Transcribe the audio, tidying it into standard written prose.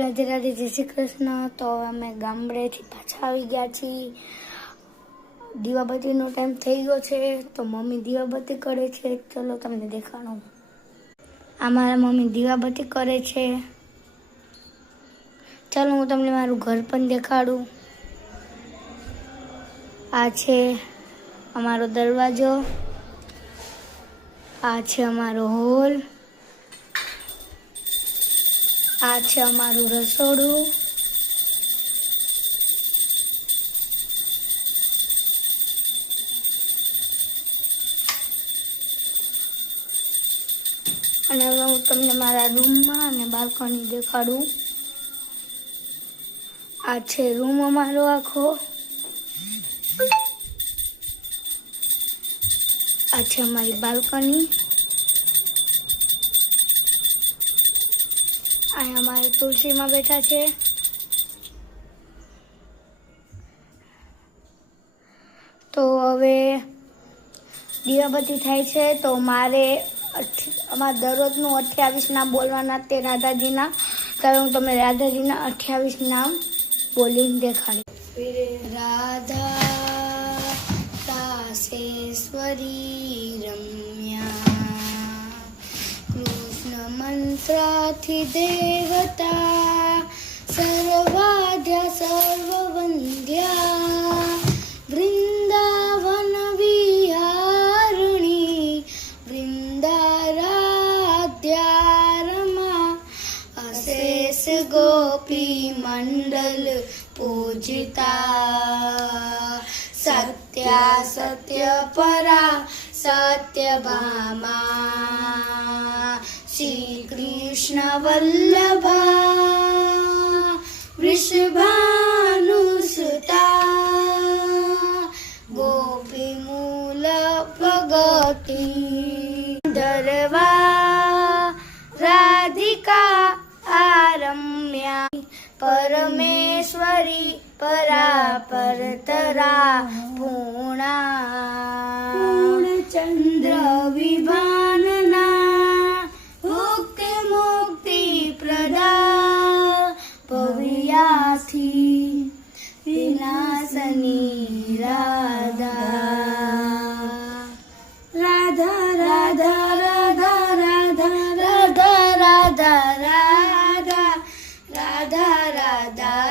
રાધે રાધે, જય શ્રી કૃષ્ણ। તો અમે ગામડેથી પાછા આવી ગયા છીએ। દીવાબત્તીનો ટાઈમ થઈ ગયો છે તો મમ્મી દીવાબત્તી કરે છે। ચલો તમને દેખાડું। આ મારા મમ્મી દીવાબત્તી કરે છે। ચાલો હું તમને મારું ઘર પણ દેખાડું। આ છે અમારો દરવાજો, આ છે અમારો હોલ, આ છે અમારું રસોડું, અને હવે હું તમને મારા રૂમમાં અને બાલ્કની દેખાડું। આ છે રૂમ અમારો આખો, આ છે અમારી બાલ્કની, અહીંયા અમારે તુલસીમાં બેઠા છે। તો હવે દીવાબત્તી થાય છે તો મારે અમારા દરરોજનું 28 નામ બોલવાના તે રાધાજીના। તો હું તમને રાધાજીના 28 નામ બોલીને દેખાડી। રાધા રાસેશ્વરી રમ્યા, કૃષ્ણ મંત્રાથી દેવતા, સર્વાધ્યા સર્વવંદ્યા, વૃંદાવન વિહારિણી, વૃંદારાધ્યા રમા, અશેષ ગોપી મંડલ પૂજિતા, સત્યા સત્ય પરા સત્યભામા, શ્રી કૃષ્ણ વલ્લભા વૃષભાનુસુતા, ગોપી મૂલ ભગતી ધરવા, રાધિકા આરમ્યા, પરમેશ્વરી પરાપરતરા પૂર્ણા, પૂર્ણચંદ્ર વિભાનના, મુક્તિ મુક્તિ પ્રદા, ભવ્યાથી વિનાશની રાધા। રાધા રાધા રાધા રાધા રાધા રાધા રાધા રાધા રાધા